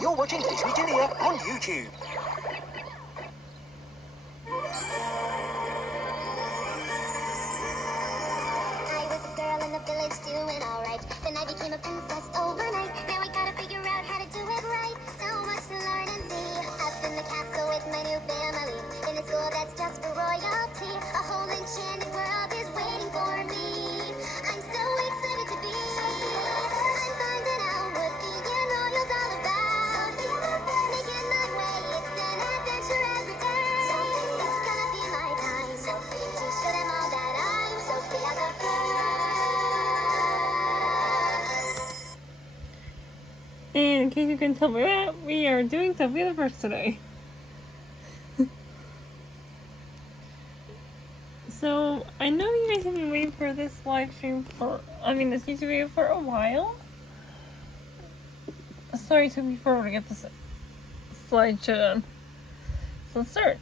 You're watching History Junior on YouTube. I was a girl in the village doing alright. Then I became a princess overnight. Now I gotta figure out how to do it right. So much to learn and see. Up in the castle with my new family. In a school that's just for royalty. A whole enchanted world is waiting for me. I'm so excited to be. I'm finding out what being royal's all about. Making my way, it's an adventure every day. It's gonna be my time to show them all that I'm Sofia the First. And in case you can tell by that, we are doing Sofia the First today. So, I know you guys have been waiting for this live stream this YouTube video for a while. Sorry, it took me forever to get this slideshow done. So let's start.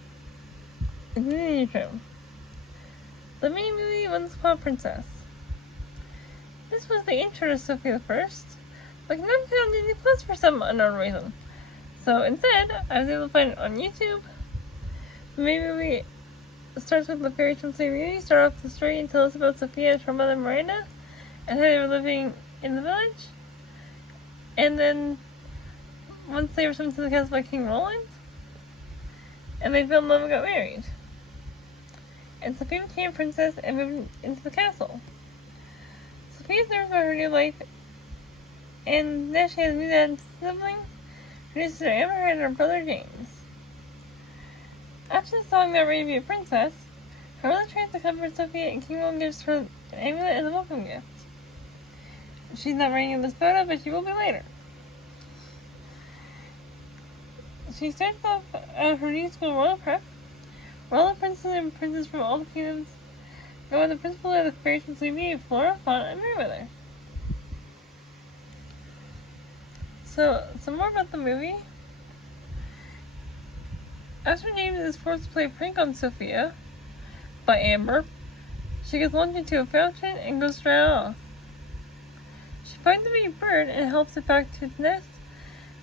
In the intro. The main movie once called Princess. This was the intro to Sofia the First, but cannot be found on Disney Plus for some unknown reason. So instead, I was able to find it on YouTube. The main movie starts with the fairy tale movie, start off the story and tell us about Sofia and her mother Miranda, and how they were living in the village. And then, once they were sent to the castle by King Roland, and they fell in love and got married. And Sofia became a princess and moved into the castle. Sofia's nervous about her new life, and now she has a new dad and sibling, her new sister Amber and her brother James. After the song Not Ready to Be a Princess, her mother tries to comfort Sofia and King Roland gives her an amulet as a welcome gift. She's not ready in this photo, but she will be later. She starts off at her new school, Royal Prep, where all the princes and princes from all the kingdoms go with the principal of the fairy tale movie, Flora, Fauna, and Merryweather. So, some more about the movie. After James is forced to play a prank on Sofia by Amber, she gets launched into a fountain and goes straight off. She finds a baby bird and helps it back to its nest,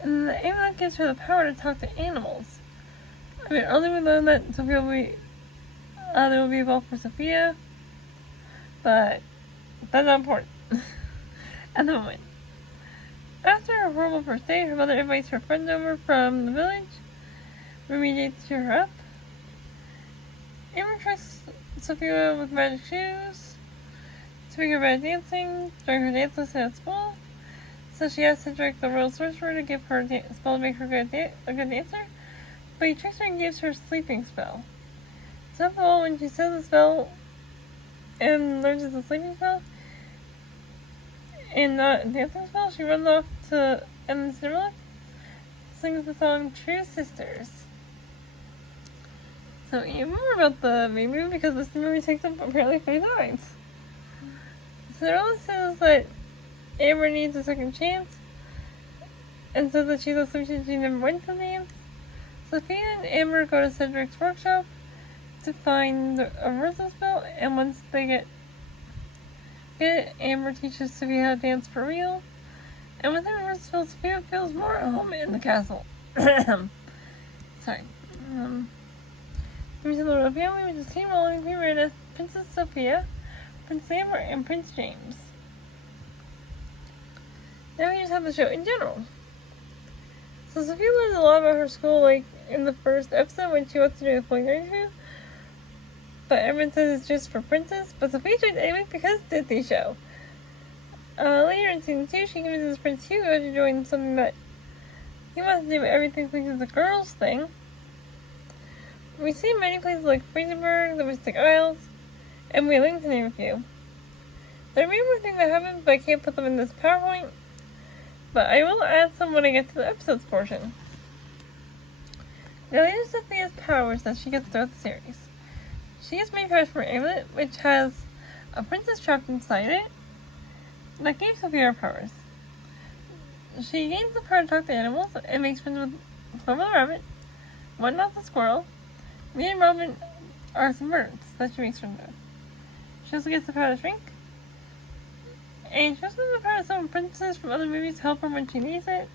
and the amulet gives her the power to talk to animals. Earlier we learned that Sofia there will be a ball for Sofia, but that's not important at the moment. After her horrible first day, her mother invites her friends over from the village. Remy to cheer her up. Amber tricks Sofia with magic shoes to bring her bad dancing during her dance lesson at school. So she asks Cedric, the royal sorcerer, to give her a spell to make her a good dancer, but he tricks her and gives her a sleeping spell. So after all, when she says the spell and learns it's a sleeping spell and not a dancing spell, she runs off to end the Cinderella, sings the song True Sisters. So even more about the movie, because this movie takes up apparently 3 times. Cinderella says that Amber needs a second chance, and says that she's assumed she never went to dance. Sofia and Amber go to Cedric's workshop to find a reversal spell, and once they get it, Amber teaches Sofia how to dance for real. And with the reversal spell, Sofia feels more at home in the castle. Sorry. Here's the royal family, which is King Roland, Queen Miranda, Princess Sofia, Prince Amber, and Prince James. Now we just have the show in general. So Sofia learns a lot about her school, like in the first episode when she wants to do a flying interview. But everyone says it's just for princess, but Sofia joins anyway because it's a Disney show. Later in season 2, she convinces Prince Hugo to join something that he wants to do, but everything thinks is a girl's thing. We see many places like Friesenberg, the Mystic Isles, and Wheeling, to name a few. There are many more things that happen, but I can't put them in this PowerPoint. But I will add some when I get to the episodes portion. Now here's Sophia's powers that she gets throughout the series. She gets many powers from her amulet, which has a princess trapped inside it, that gave Sophia her powers. She gains the power to talk to animals and makes friends with Clover the rabbit, Whatnot the squirrel. Me and Robin are some birds that she makes friends with. She also gets the power to shrink. And she also has the power to summon princesses from other movies to help her when she needs it.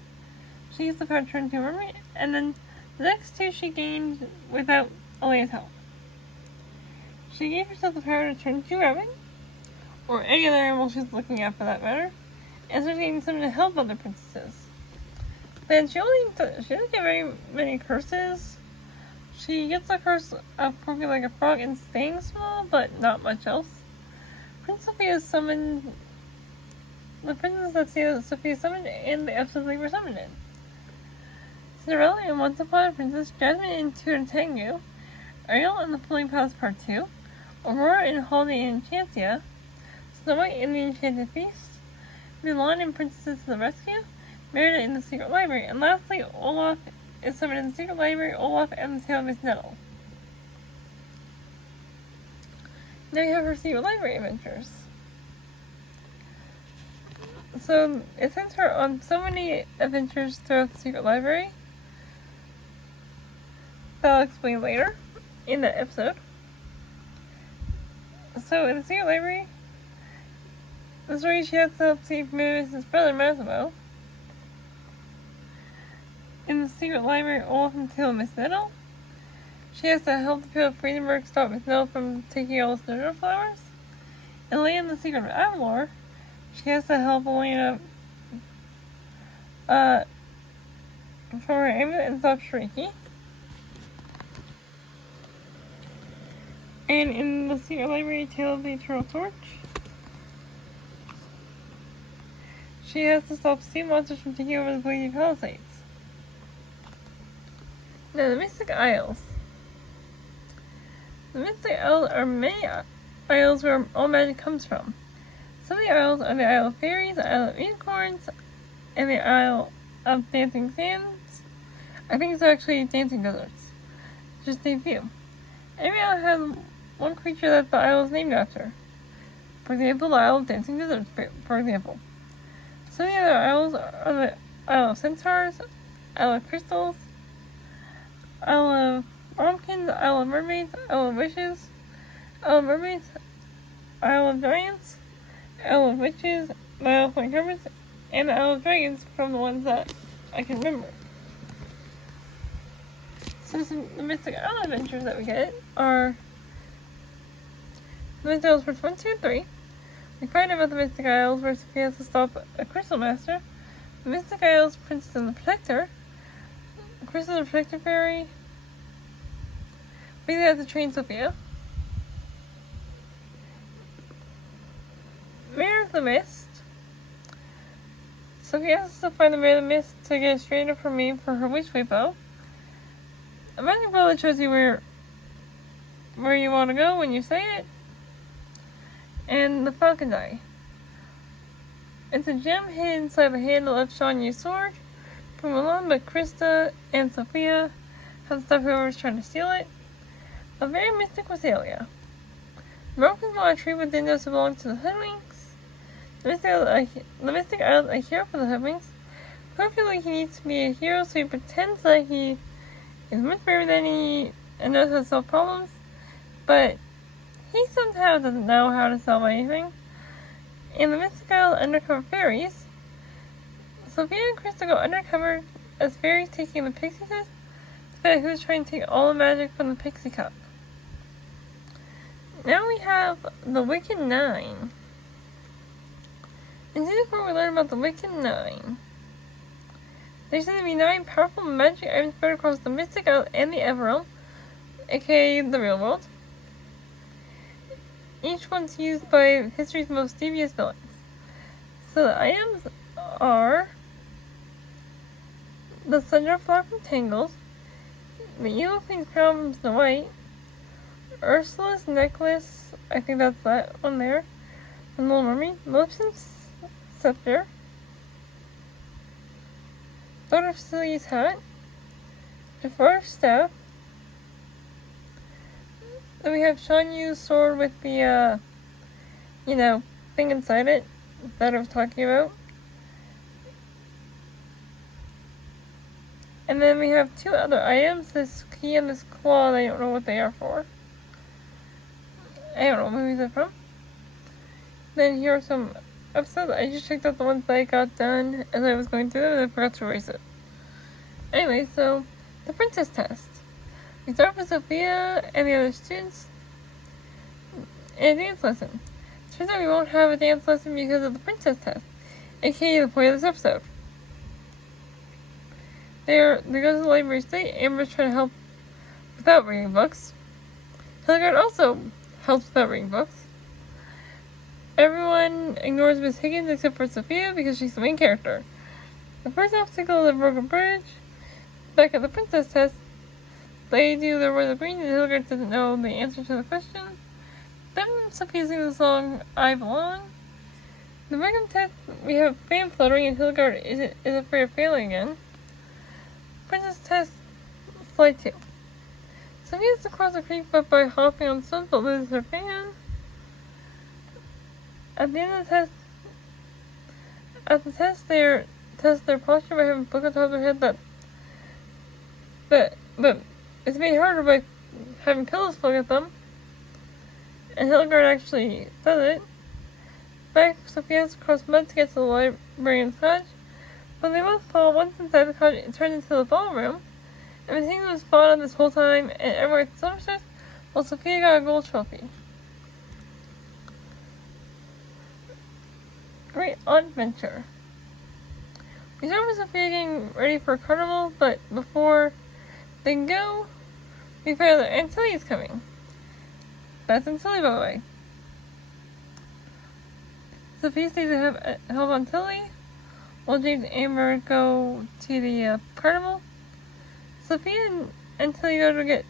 she gets the power to turn into a mermaid, and then the next two she gained without Elena's help. She gave herself the power to turn into a rabbit, or any other animal she's looking at for that matter, and started getting someone to help other princesses. Then she doesn't get very many curses. She gets a curse of croaking like a frog and staying small, but not much else. Prince Sofia summoned the princess that Sofia summoned, and the episodes they were summoned in. Cinderella and Once Upon a Princess, Jasmine and Two and Tango, Ariel and the Floating Palace Part 2, Aurora and Holiday in Enchantia, Snow White and the Enchanted Feast, Mulan and Princesses to the Rescue, Merida in the Secret Library, and lastly, Olaf is summoned in the Secret Library, Olaf and the Tale of Miss Nettle. Now you have her Secret Library adventures. So, it sends her on so many adventures throughout the Secret Library that I'll explain later in that episode. So, in the Secret Library, the story she has to help save Mrs. brother Massimo. In the Secret Library, Olaf and the Tale of Miss Nettle, she has to help the people of Friedenberg stop Miss Nettle from taking all the snowdrop flowers. And Elena in the Secret of Avalor, she has to help Elena from her amulet and stop Shrieky. And in the Secret Library, Tale of the Eternal Torch, she has to stop sea monsters from taking over the Bleeding Palisades. Now, the Mystic Isles. The Mystic Isles are many isles where all magic comes from. Some of the isles are the Isle of Fairies, the Isle of Unicorns, and the Isle of Dancing Sands. I think it's actually Dancing Deserts. Just a few. Every isle has one creature that the isle is named after. For example, the Isle of Dancing Deserts, for example. Some of the other isles are the Isle of Centaurs, Isle of Crystals, Isle of Pumpkins, Isle of Mermaids, Isle of Wishes, Isle of Mermaids, Isle of Giants, Isle of Witches, the Isle of Point Hermits, and the Isle of Dragons from the ones that I can remember. So the Mystic Isle adventures that we get are the Mystic Isles Parts 1, 2, and 3. We find out about the Mystic Isles where Sophia has to stop a Crystal Master, the Mystic Isles Princess and the Protector, Crystal and the Protector Fairy. We have to train Sophia. Mirror of the Mist. Sophia has to find the Mirror of the Mist to get a strainer for me for her Witchway bow. A magic bow that shows you where you want to go when you say it. And the Falcon Die. It's a gem hidden inside the handle of Shan Yu's sword from Mulan, but Krista and Sophia have to stop whoever's trying to steal it. A very mystic Rosalia. Broken on a tree within those who belong to the Hoodwinks. The Mystic Isle is a hero for the Hoodwinks. Who feels like he needs to be a hero, so he pretends that he is much better than he and knows how to solve problems, but he somehow doesn't know how to solve anything. In the Mystic Isle Undercover Fairies, Sophia and Krista go undercover as fairies taking the pixie test to find out who's trying to take all the magic from the Pixie Cup. Now we have the Wicked Nine. In season 4 we learn about the Wicked Nine. There seem to be 9 powerful magic items spread across the Mystic Isle and the Everrealm, aka the real world. Each one's used by history's most devious villains. So the items are the Sundraw Flower from Tangles, the Evil Queen's Crown from Snow White, Ursula's Necklace, I think that's that one there, from Little Mermaid, Maleficent's Scepter, Daughter of Celia's Hat, Jafar's Staff. Then we have Shan Yu's sword with the, thing inside it that I was talking about. And then we have 2 other items, this key and this claw, I don't know what they are for. I don't know what movies they're from. Then here are some episodes. I just checked out the ones that I got done as I was going through them and I forgot to erase it. Anyway, so the princess test. We start with Sofia and the other students in a dance lesson. Turns out we won't have a dance lesson because of the princess test, aka the point of this episode. They go to the library state. Amber's trying to help without reading books. Hildegard also helps without reading books. Everyone ignores Miss Higgins except for Sofia because she's the main character. The first obstacle is a broken bridge. Back at the princess test, they do the words of green and Hildegard doesn't know the answer to the question. Then Sofia sings the song I Belong. The random test, we have fan fluttering and Hildegard is afraid of failing again. Princess test, slide 2. Sofia has to cross the creek but by hopping on stones but loses her fan. At the end of the test, they test their posture by having a book on top of their head but it's made harder by having pillows flung at them. And Hildegard actually does it. Back, Sofia has to cross mud to get to the librarian's cottage. But they both fall. Once inside the cottage, it turns into the ballroom. And Miss Higgins was spotted this whole time, and everyone gets silver stars, while Sofia got a gold trophy. Great adventure. We start with Sofia getting ready for a carnival, but before they go, we find out that Aunt Tilly is coming. That's Aunt Tilly, by the way. Sofia stays to have help on Tilly, while James and Amber go to the carnival. Sofia and Tilly go to get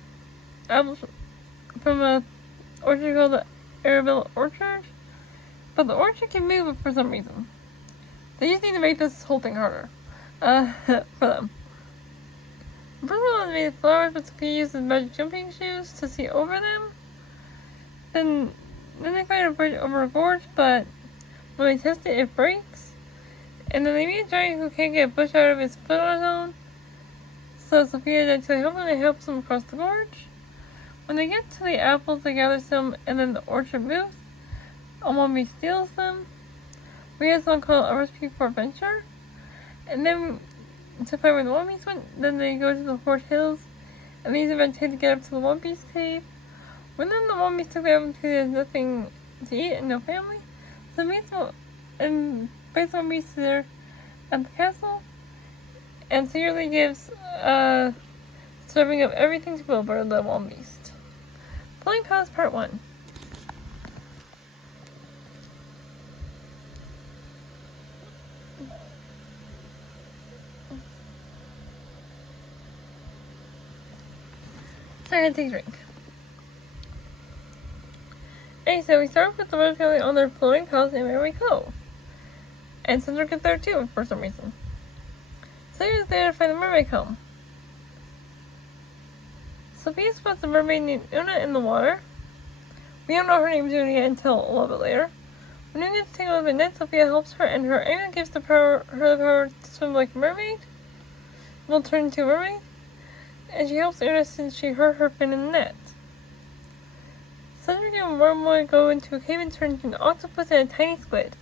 apples from a orchard called the Arabella Orchard, but the orchard can move for some reason. They just need to make this whole thing harder for them. First of all, they made flowers, but Sofia uses magic jumping shoes to see over them. Then they find a bridge over a gorge, but when they test it, it breaks. And then they meet a giant who can't get a bush out of his foot on his own. So Sofia and Tilly help him and helps him across the gorge. When they get to the apples, they gather some, and then the orchard moves. A mommy steals them. We have something called a recipe for adventure. And then, to find where the One Piece went, then they go to the Fort Hills, and they use adventure to get up to the One Piece cave. When then the One Piece took them because there's nothing to eat and no family, so Mason and brings One Piece to there at the castle, and secretly gives a serving of everything to Wilbur the One Beast. Flying Palace Part 1. Sorry, I had to take a drink. Anyway, so we start with the Royal Family on their floating palace and where we go. And Cedric is there too, for some reason. Sawyer is there to find the mermaid comb. Sofia spots a mermaid named Una in the water. We don't know her name yet until a little bit later. When Una gets tangled up in net, Sofia helps her, and her anger gives her the power to swim like a mermaid. Will turn into a mermaid. And she helps Una since she hurt her fin in the net. Cedric and Wormwood go into a cave and turn into an octopus and a tiny squid.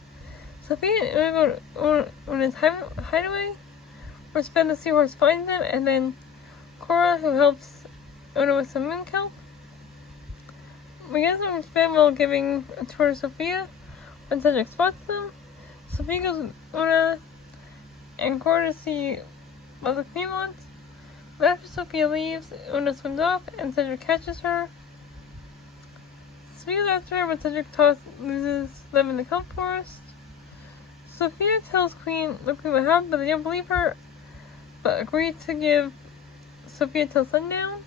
Sofia and Una go to Una's hideaway, where Sven the seahorse finds them, and then Cora, who helps Una with some moon kelp. We get some Sven while giving a tour to Sofia when Cedric spots them. Sofia goes with Una and Cora to see what the queen wants. But after Sofia leaves, Una swims off and Cedric catches her. Sofia's after her, but Cedric loses them in the kelp forest. Sofia tells the queen what happened, but they don't believe her, but agree to give Sofia till sundown.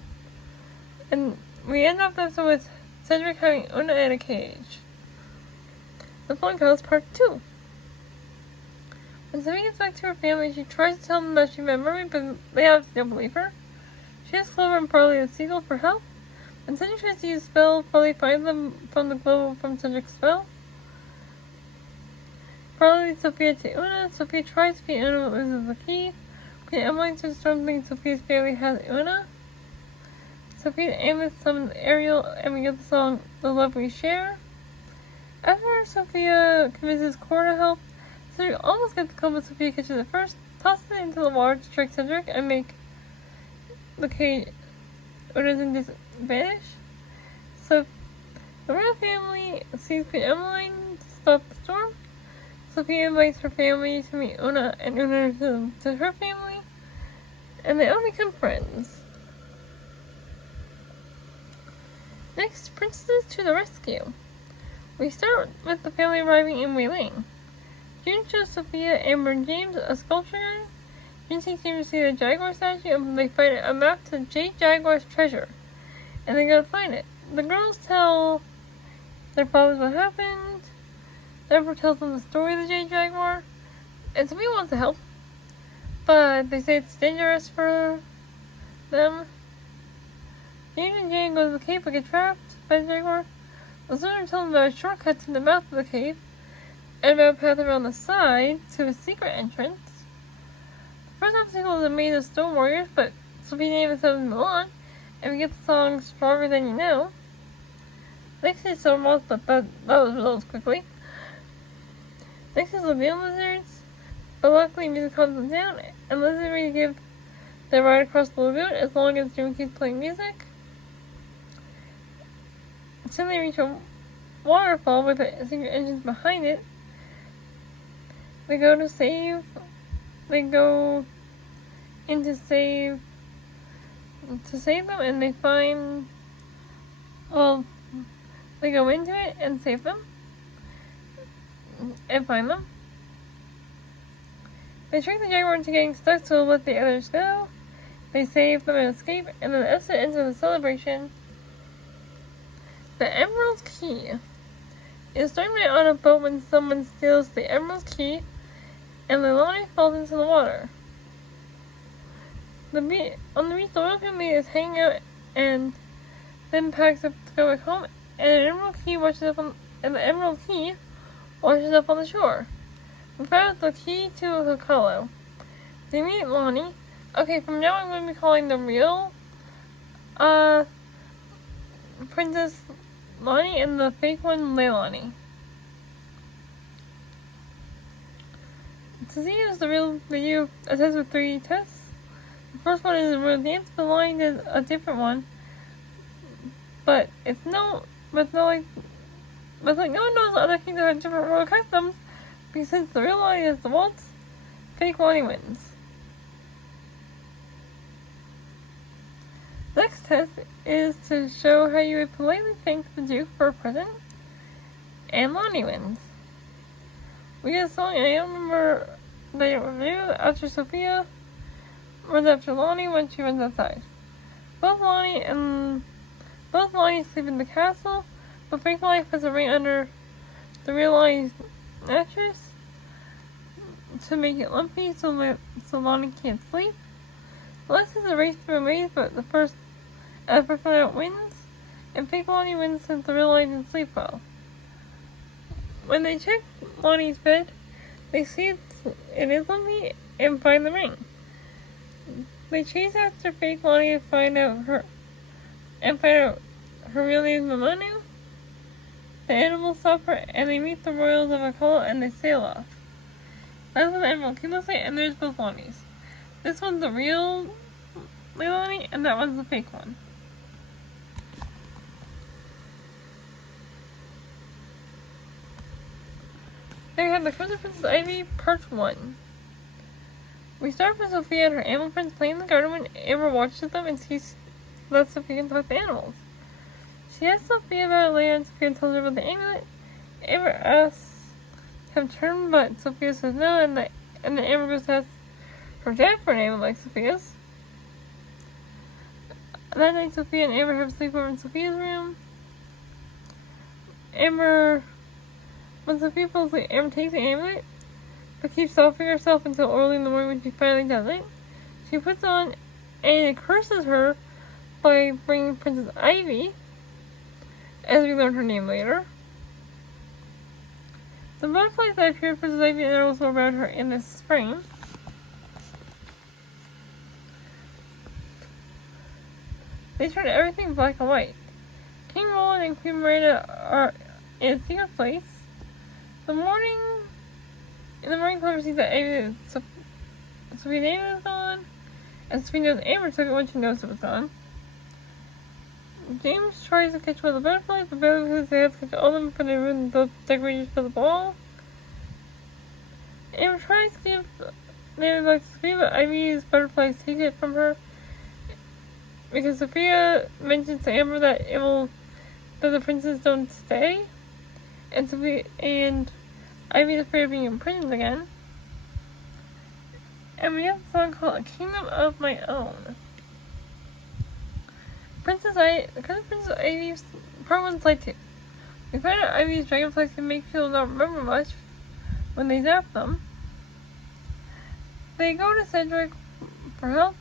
And we end off the episode with Cedric having Una in a cage. The Flying Palace Part 2. When Sofia gets back to her family, she tries to tell them that she met Mermaid, but they obviously don't believe her. She asks Clover and Farley the Seagull for help. When Cedric tries to use a spell, Farley finds them from the glow from Cedric's spell. Farley leads Sofia to Una. Sofia tries to beat Una, but loses the key. Queen Emily turns Storm thinks Sofia's family has Una. Sophia and Amos summon Ariel, and we get the song The Love We Share. After Sofia convinces Cora to help, Cedric almost gets the comb, but Sofia catches it first, tosses it into the water to trick Cedric and make the cage or doesn't just vanish. So the royal family sees Queen Emmeline to stop the storm. Sofia invites her family to meet Una and Una to her family, and they all become friends. Next, princesses to the rescue. We start with the family arriving in Wei Ling. June shows Sofia, Amber, and James a sculpture garden. June takes James to see the jaguar statue, and they find a map to Jade Jaguar's treasure, and they gotta find it. The girls tell their fathers what happened. Amber tells them the story of the Jade Jaguar, and Sophia wants to help, but they say it's dangerous for them. James and Jane go to the cave but get trapped by the jaguar. The soldier tells them about a shortcut to the mouth of the cave, and about a path around the side to a secret entrance. The first obstacle is made of stone warriors, but Sophia names themselves Milan, and we get the song Stronger Than You Know. Next is Stormwalls, but that was resolved quickly. Next is Lagoon Lizards, but luckily music calms them down, and Liz is ready to give their ride across the lagoon as long as June keeps playing music. Soon they reach a waterfall with a secret entrance behind it. They go in to save them, and they go into it and save them, and find them. They trick the jaguar into getting stuck, so let the others go. They save them and escape, and then the episode ends with a celebration. The Emerald Key. It's starting on a boat when someone steals the Emerald Key, and Leilani falls into the water. On the beach, the royal family is hanging out, and then packs up to go back home, and the Emerald Key washes up on the shore. We found the key to Hakalo. They meet Lonnie. Okay, from now on I'm going to be calling the real Princess Lonnie and the fake one Leilani. To see is the real video a test with 3 tests. The first one is a real dance, but Lonnie did a different one. But it's like no one knows other kingdoms have different royal customs, because since the real Lonnie is the waltz, fake Lonnie wins. Next test is to show how you would politely thank the Duke for a present, and Lonnie wins. We get a song, and I don't remember the review after Sofia runs after Lonnie when she runs outside. Both Lonnie sleep in the castle, but fake Lonnie puts a ring under the real Lonnie's mattress to make it lumpy so Lonnie can't sleep. The last is a race through a maze, but the first one out wins, and fake Lonnie wins since the real Lonnie didn't sleep well. When they check Lonnie's bed, they see it is lumpy and find the ring. They chase after fake Lonnie to find out her real name is Mamanu. The animals stop her, and they meet the royals of Akala, and they sail off. That's what the Emerald Key looks like, and there's both Lonnies. This one's the real Leilani, and that one's the fake one. There we have the Crimson Princess Ivy, Part 1. We start with Sofia and her animal friends playing in the garden when Amber watches them and sees that Sofia can talk to animals. She asks Sofia about it later, and Sofia tells her about the amulet. Amber asks to have turned, but Sofia says no, and then Amber goes to ask her dad for an amulet like Sophia's. That night, Sofia and Amber have a sleepover in Sophia's room. When Sofia falls asleep, Amber takes the amulet, but keeps softening herself until early in the morning when she finally does it. She puts on, and it curses her by bringing Princess Ivy, as we learn her name later. The butterflies that appear in Princess Ivy are also around her in this spring. They turn everything black and white. King Roland and Queen Miranda are in a secret place. In the morning, Clover sees that Sophia's name is gone, As Sofia knows Amber took it when she knows it was gone. James tries to catch one of the butterflies, but barely because they have to catch all of them for they ruin the decorations for the ball. Amber tries to give Mary back to Sofia, but Ivy's butterflies take it from her because Sofia mentions to Amber that that the princes don't stay, and Sofia and Ivy's afraid of being imprisoned again. And we have a song called "A Kingdom of My Own." Princess Ivy's part 1 slide 2. We find out Ivy's dragonflies can make people not remember much when they zap them. They go to Cedric for help,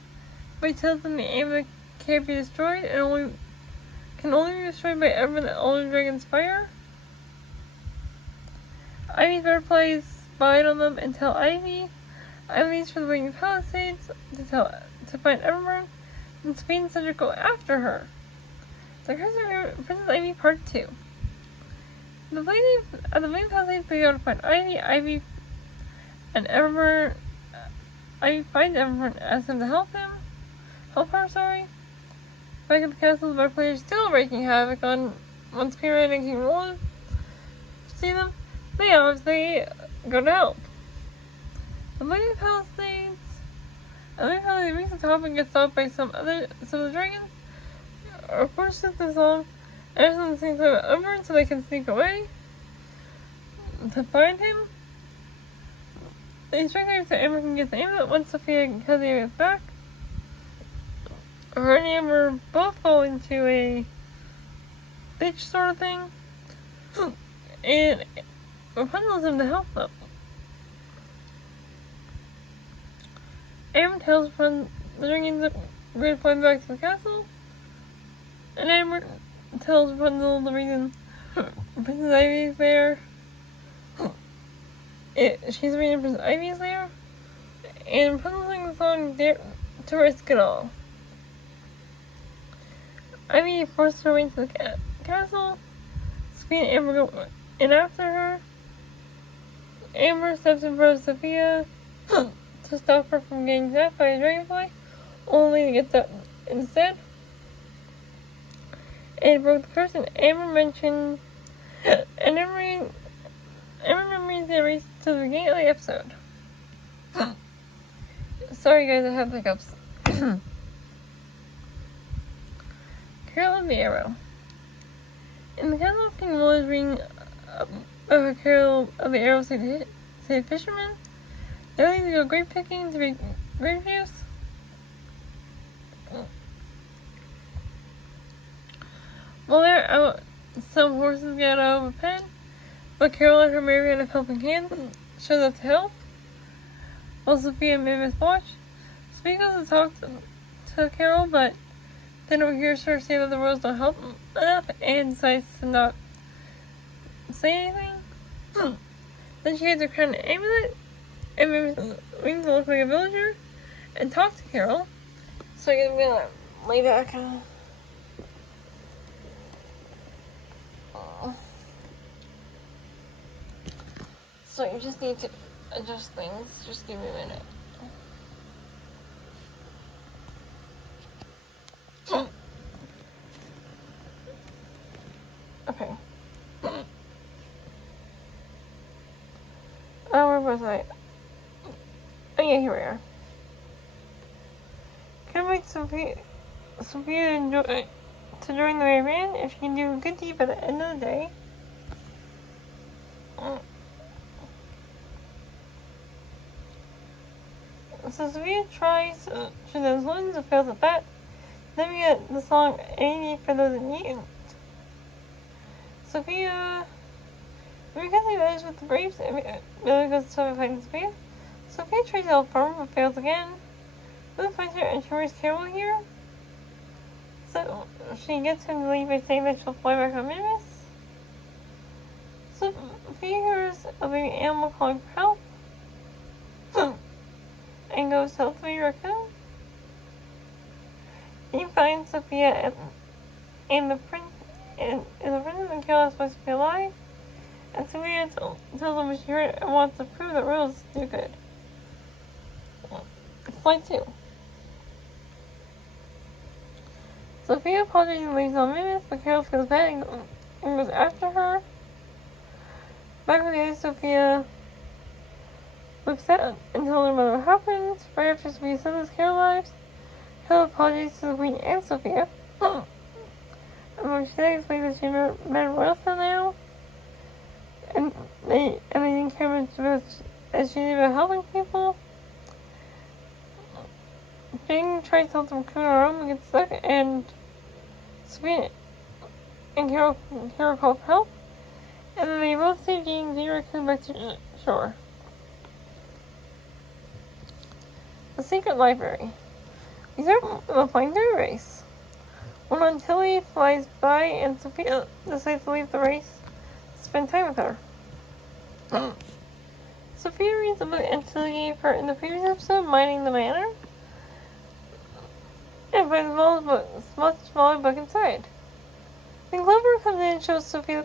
but he tells them the amulet can't be destroyed and can only be destroyed by everyone that older dragons fire. Ivy's butterflies spy on them and tell Ivy leaves for the Waiting Palisades to find Everburn, and Sofia and Cedric go after her. The Curse of Princess Ivy Part 2. At the Waiting Palisades, they go to find Ivy and Everburn. Ivy finds Everburn and asks him to help her. Back at the castle, the butterflies are still wreaking havoc on once Pyramid and King Roland see them. They obviously go to help. The Waiting Palisades reach the top and get stopped by some of the dragons. Are forced to the song, and everyone sings about Everburn so they can sneak away to find him. They instruct that Amber can get the amulet once Sofia has the amulet back. Her and Amber both fall into a ditch sort of thing, and Rapunzel tells him to help them. Amber tells the dragons that we're going to fly back to the castle, and Amber tells Rapunzel the reason Princess Ivy is there. She's reading Princess Ivy's there, and Rapunzel sings the song "Dare to Risk It All." Ivy forces her way into the castle. Sofia and Amber go in after her. Amber steps in front of Sofia to stop her from getting zapped by a dragonfly, only to get zapped instead. And it broke the curse, and Amber mentioned Amber means the race to the beginning of the episode. Sorry guys, I have hiccups. Carol and the Arrow. In the castle of King Roland's ring, Carol of the Arrow say to fishermen, they're leaving to go grape picking to make grape juice. While they're out, some horses get out of a pen, but Carol and her Marianne of helping hand shows up to help. While Sofia and Mavis watch, Sofia goes to talk to Carol, but then overhears her say that the rules don't help enough and decides to not say anything. Then she gets her crown and amulet, and Mavis wings to look like a villager and talk to Carol. So I'm gonna lay back. So you just need to adjust things. Just give me a minute. Okay. Oh, where was I? Oh yeah, here we are. Can I make Sophia to join the Marianne if she can do a good deed by the end of the day? So Sophia tries, she does ones and fails at that. Then we get the song "Any Need for Those in Need." Sophia, because he lives with the grapes, Billy goes to find Sophia. Sophia tries to help her, but fails again. Billy finds her and she worries Carol here. So she gets him to leave by saying that she'll fly back on Mavis. Sophia hears a baby animal calling for help. And goes to help the raccoon. He finds Sophia and the prince and Carol is supposed to be alive. And Sophia tells him what she heard and wants to prove that rules do good. Slide 2. Sofia apologizes and leaves on Minmus, but Carol feels bad and goes after her. Back with the other, Sofia looks at and tells her mother what happened. Right after Sofia says Carol arrives, Carol apologizes to the Queen and Sofia. And when she then explains that she met Royalston now, and they didn't care much about as she did about helping people. Jane tries to help them come to her room and gets stuck, and Sofia and Carol call for help, and then they both save Jane and Zero come back to shore. The secret library. We start flying through a race. When Antilles flies by and Sofia decides to leave the race to spend time with her. Sofia reads the book Antilles gave her in the previous episode, Mining the Manor, and finds a much smaller book inside. Then Clover comes in and shows Sofia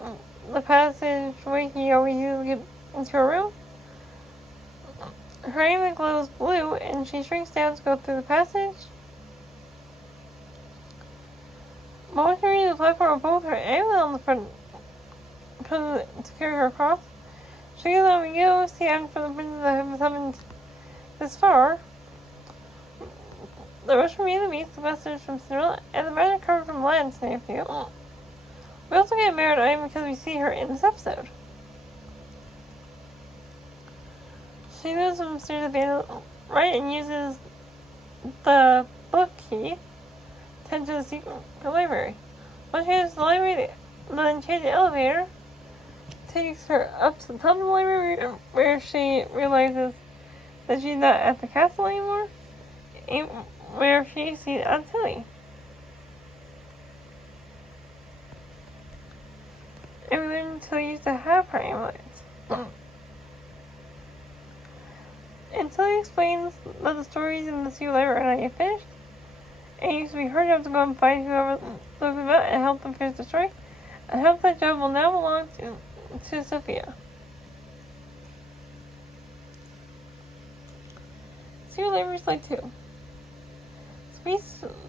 the passageway he always uses to get into her room. Her amulet glows blue, and she shrinks down to go through the passage. But when she reaches the platform above her amulet on the front comes to carry her across, she goes, "Let me go, see I'm for the princess that have summoned this far." The rush from me meets the message from Cinderella, and the matter covered from land, say a few. We also get Meredith because we see her in this episode. She goes upstairs at the end, right, and uses the book key to enter the secret library. Once she enters the library, the enchanted elevator takes her up to the top of the library, where she realizes that she's not at the castle anymore, and where she sees Antilles. And then Antilles used to have her amulet. Antilles explains that the stories in the secret library are not yet finished, and it used to be her job to go and find whoever looked them out and help them finish the story, and help that job will now belong to Sofia. Secret Library Slide 2.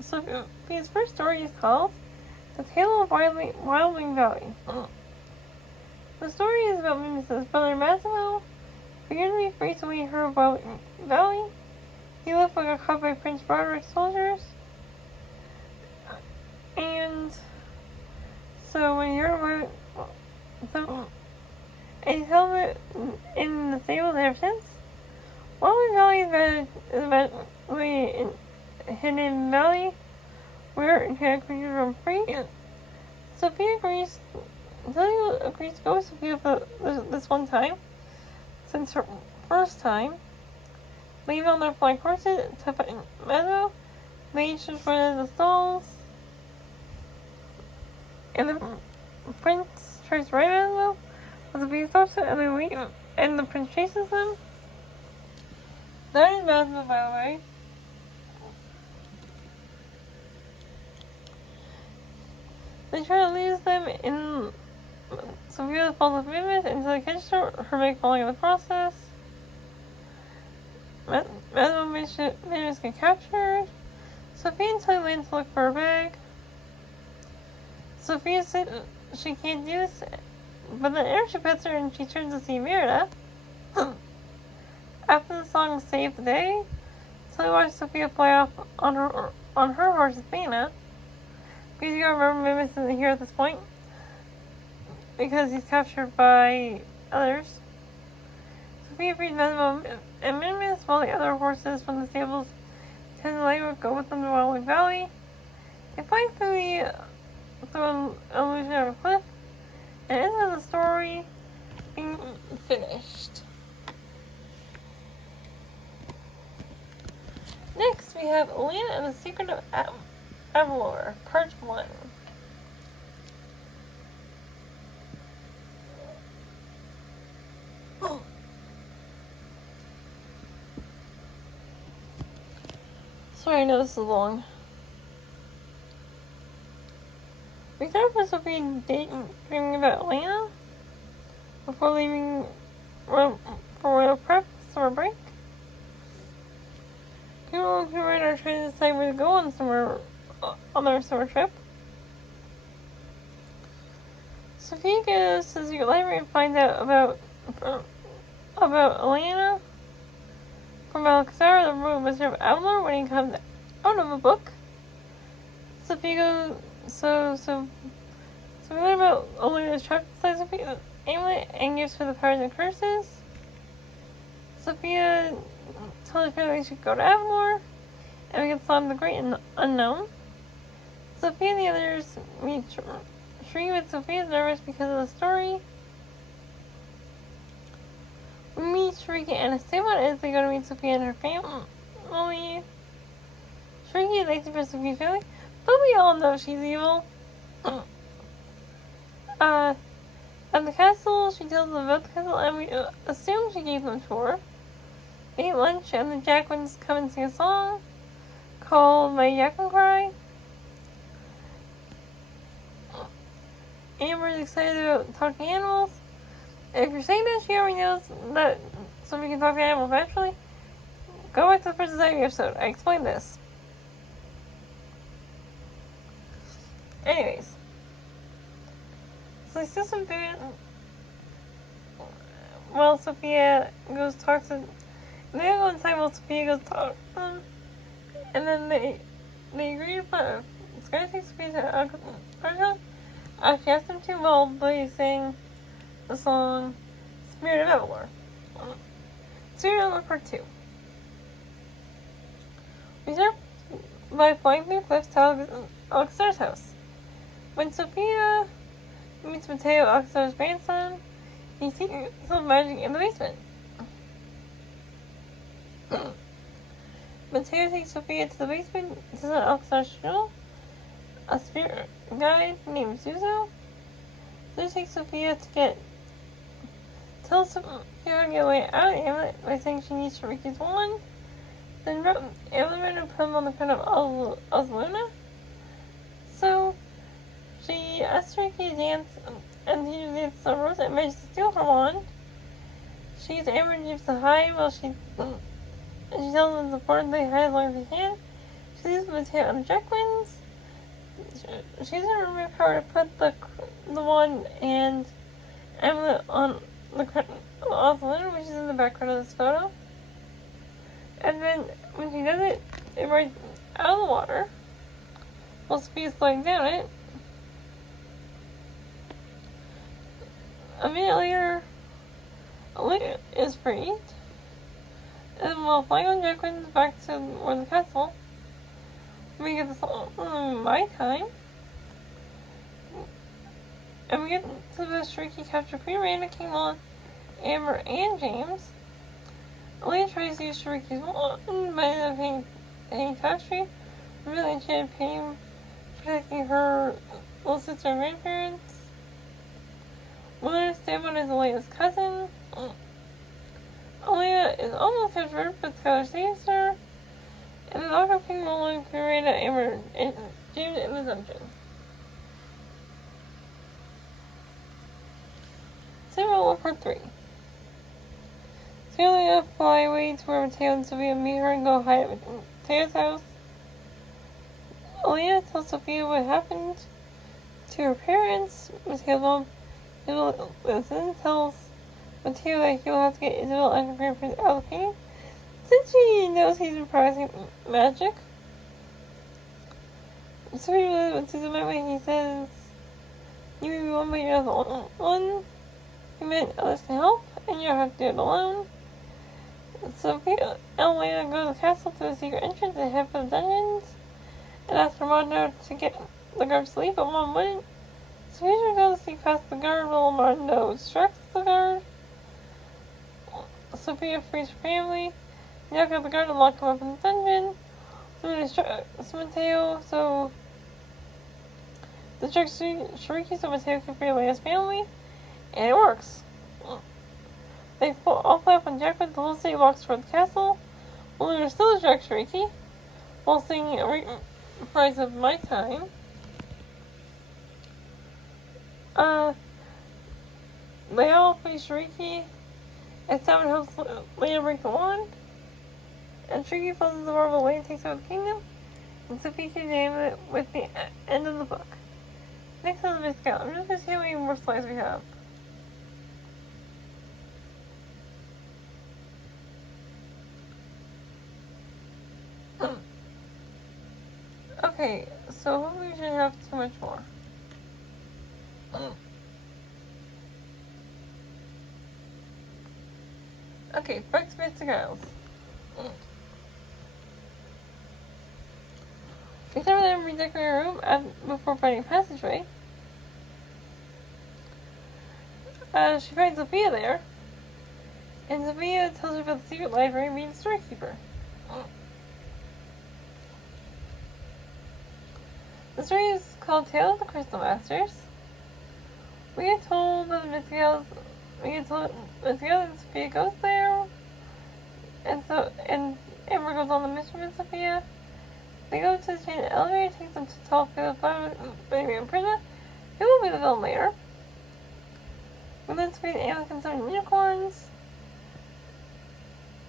Sofia's first story is called The Tale of Wildwing Valley. The story is about Mrs. brother Massimo, who years to be free so he heard of Wildwing Valley. He left when got caught by Prince Broderick's soldiers. And so when he heard about and he's held it in the stables ever since. Wildwing Valley is about a hidden valley where creatures run free. Sofia agrees to go with Sofia for this one time, since her first time, leaving on their flying horses to find Meadow. They each just run into the stalls, and the prince tries to ride Meadow, but Sofia stops it, and they leave, and the prince chases them. That is Meadow, by the way. They try to lose them in Sofia falls with Minmus until they catch her make falling in the process. Minmus get captured. Sofia and Tilly land to look for her bag. Sofia said she can't do this, but the airship hits her and she turns to see Merida. After the song Save the Day, Tilly watches Sofia fly off on her horse Athena. Because you gotta remember Minmus isn't here at this point, because he's captured by others. Sofia frees Massimo and Minmus while the other horses from the stables tend to go with them to Wildwing Valley. They fly through an illusion of a cliff, and ends with the story being finished. Next, we have Elena and the Secret of Avalor, Part 1. Sorry, I know this is long. We start with Sophie dreaming about Elena before leaving for royal prep summer break. People and Commander are trying to decide where to go on summer on their summer trip. Sophia goes to the secret library and finds out about Elena from Alexandra, the room was of Outlaw when he comes out of a book. Sophia goes, so we learn about Elena's trap inside Sophia's amulet and gives her the powers and curses. Sophia tells her they should go to Avonlore and we can solve the great unknown. Sophia and the others meet Shree, but Sophia's nervous because of the story. We meet Shrieky and Esteban as they go to meet Sophia and her family. Shrieky is lazy for Sophia's family, but we all know she's evil. At the castle, she tells them about the castle and we assume she gave them a tour. They eat lunch and the Jacquins come and sing a song called My Jacquin Cry. Amber's excited about talking animals. If you're saying that she already knows that Sophia can talk to animals naturally, go back to the Princess Ivy episode. I explained this. Anyways. So they steal some food. Well, Sophia goes talk to... They go inside while Sophia goes talk to them. And then they agree to put Sky takes Sophia to Arkansas. She asked them to while they sing the song Spirit of Everlore. Spirit of Everlore Part 2. We start by flying through cliffs to Alexander's house. When Sophia meets Mateo, Alexander's grandson, he sees some magic in the basement. Mateo takes Sophia to the basement to send Alexander's funeral. A spirit guide named Zuzo. Zuzo takes Sophia tells Sophia to get away out of the amulet by saying she needs Shiriki's wand. Then Amulet put him on the crown of Ozluna. So she asks Shiriki to dance and he dances the rose and manages to steal her wand. She gets Amber and Jeeves to hide while she tells them it's important they hide as long as they can. She leaves Mateo on the Jacquins. She uses her remote power to put the wand and amulet on the crown of Ozluna, which is in the background of this photo. And then when she does it, it rises out of the water while Sophia is sliding down it. A minute later, Elena is freed. And while flying on Jacquins back to where the castle, we get the song My Time. And we get to the Shrieky capture Queen Miranda, King Long, Amber, and James. Elena tries to use Shiriki's wand, but ends up paying tapestry, revealing she had pain protecting her little sister and grandparents. Mother Esteban is Elena's cousin. Elena is almost captured, but Skylar saves her. And the Doctor King Long, Miranda, Amber, and James in the dungeon. Symbol Part 3. Celia fly away to where Mateo and Sophia meet her and go hide at Mateo's house. Elena tells Sophia what happened to her parents. Mateo's mom listens, tells Mateo that he will have to get Isabel and her grandparents out of the painting since she knows he's reprising magic. Sophia really wants to do my way. He says, "You may be one, but you're not the only one. He meant others can help, and you don't have to do it alone." Sophia and Elena go to the castle to the secret entrance and head for the dungeons and ask for Mondo to get the guards to leave, but Mom wouldn't. Sophia goes to sneak past the guard while Mondo distracts the guard. Sophia frees her family. They knock out the guard and lock him up in the dungeon. So distracts Mateo, so distracts Shiriki so Mateo can free Elena's family, and it works. They all fly up on Jacquin. The whole city walks toward the castle. Luna still distracts Shiriki while singing a reprise of My Time. They all face Shiriki as Simon helps Lena break the wand. And Shiriki falls into the marble way and takes over the kingdom. And Sophia can name it with the end of the book. Next on the Scout. I'm just going to see how many more slides we have. Okay, so hopefully we shouldn't have too much more. Okay, back to Mystic Isles. Except for them redecorating her room before finding a passageway. She finds Sophia there. And Sophia tells her about the secret library and being the storekeeper. The story is called Tale of the Crystal Masters. We are told that Sophia goes there, and Amber goes on the mission with Sophia. They go to the chain elevator, takes them to tall field of baby and Prisma, who will be the villain later. We then speak Amber concerning unicorns,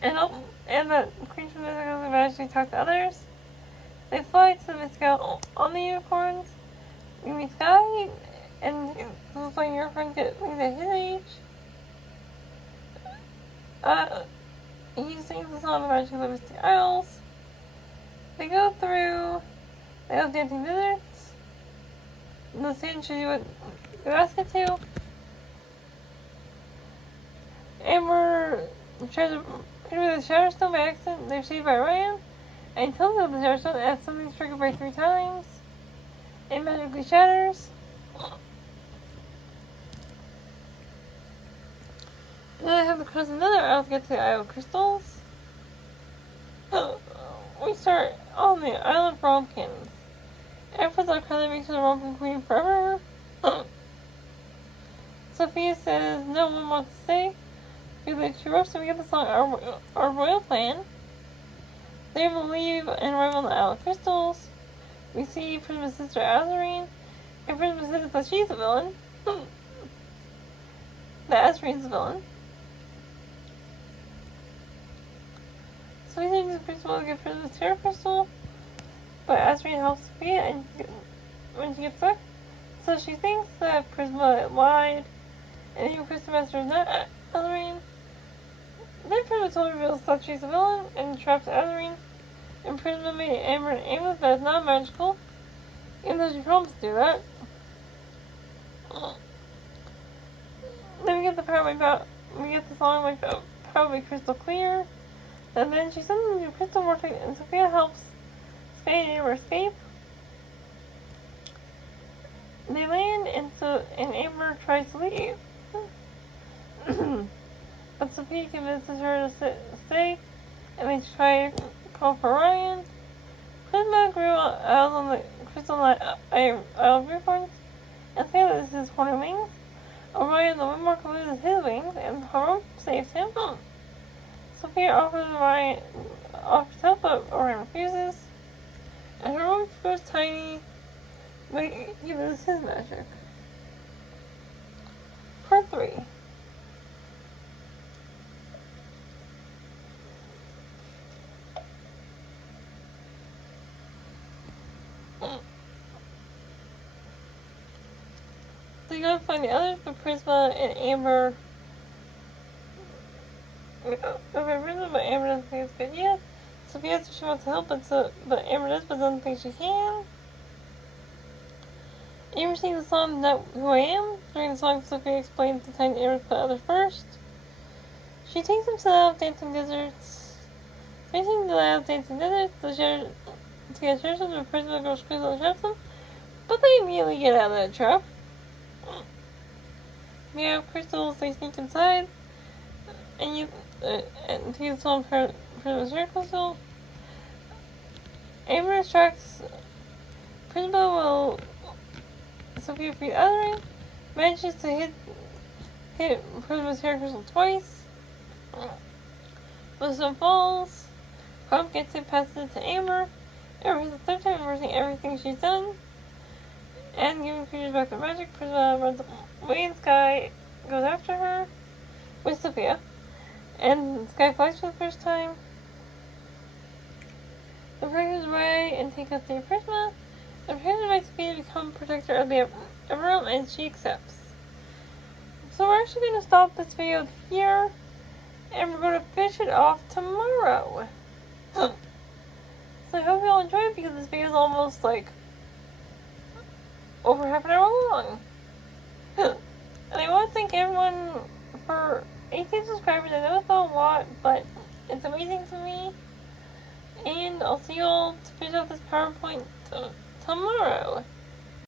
and the creature from the mystical eventually talk to others. They fly to the mystical on the unicorns. We meet Sky, and who's playing unicorns at his age. He sings the song about the Mystic Isles. They go through dancing deserts. The sand shows you what you ask it to. Amber tries to hit with a shatter stone by accident. They're saved by Ryan. And he tells them the shatter stone as something's triggered by 3 times. It magically shatters. Then I have to cross another isle to get to the Isle of Crystals. We start on the Island of Rompkins. Efforts are trying to make sure the Rompkin Queen forever. Sophia says no one wants to stay. She rushes to get the song Our Royal Plan. They will leave and arrive on the Isle of Crystals. We see Prisma's sister Azarine, and Prisma says that she's a villain. That Azarine's a villain. So we think the principal will give Prisma's Terror Crystal, but Azarine helps Sophia when she gets stuck. So she thinks that Prisma lied, and even Crystal Master is not Azarine. Then Prisma totally reveals that she's a villain and traps Azarine, and Prisma made Amber an amulet that is not magical, even though she promised to do that. Then we get the song like Power by Crystal Clear. And then she sends them to Crystal Vortex, and Sophia helps Sky and Amber escape. They land, and Amber tries to leave. But Sophia convinces her to stay, and they try to call for Ryan. Prisma grew out on the Crystal Isle of Unicorns, and say that this is one of wings. Orion, the Windmarker, loses his wings, and Harum saves him. Sophia offers help, but Orion refuses. And Harum grows tiny, but he loses his magic. Part 3. So you gotta find the others, but Prisma and Amber. Prisma, but Amber doesn't think it's good yet. Sophia says she wants to help, but Amber does, but doesn't think she can. Amber sings the song "Not Who I Am." During the song, Sophia explains the time Amber put others first. She takes them to the Isle of Dancing Deserts. Facing the Isle of Dancing Deserts, to get shares them, and Prisma goes Crystal and traps them, but they immediately get out of that trap. We have crystals, they sneak inside, and to use the song for the Terror Crystal. Amber distracts Prisma while Sophia feeds Azarine, manages to hit Prisma's Terror Crystal twice. Wisdom falls. Crump gets it, passes it to Amber. Amber hits the third time, reversing everything she's done. And giving creatures back their magic. Prisma runs away and Sky goes after her with Sophia. And Sky flies for the first time. The protector's way and take up their prisma. The protector invites Sofia to become protector of the realm, and she accepts. So we're actually going to stop this video here, and we're going to finish it off tomorrow. So I hope you all enjoy it, because this video is almost like over half an hour long. And I want to thank everyone for 18 subscribers. I know it's not a lot, but it's amazing to me. And I'll see you all to finish off this PowerPoint tomorrow.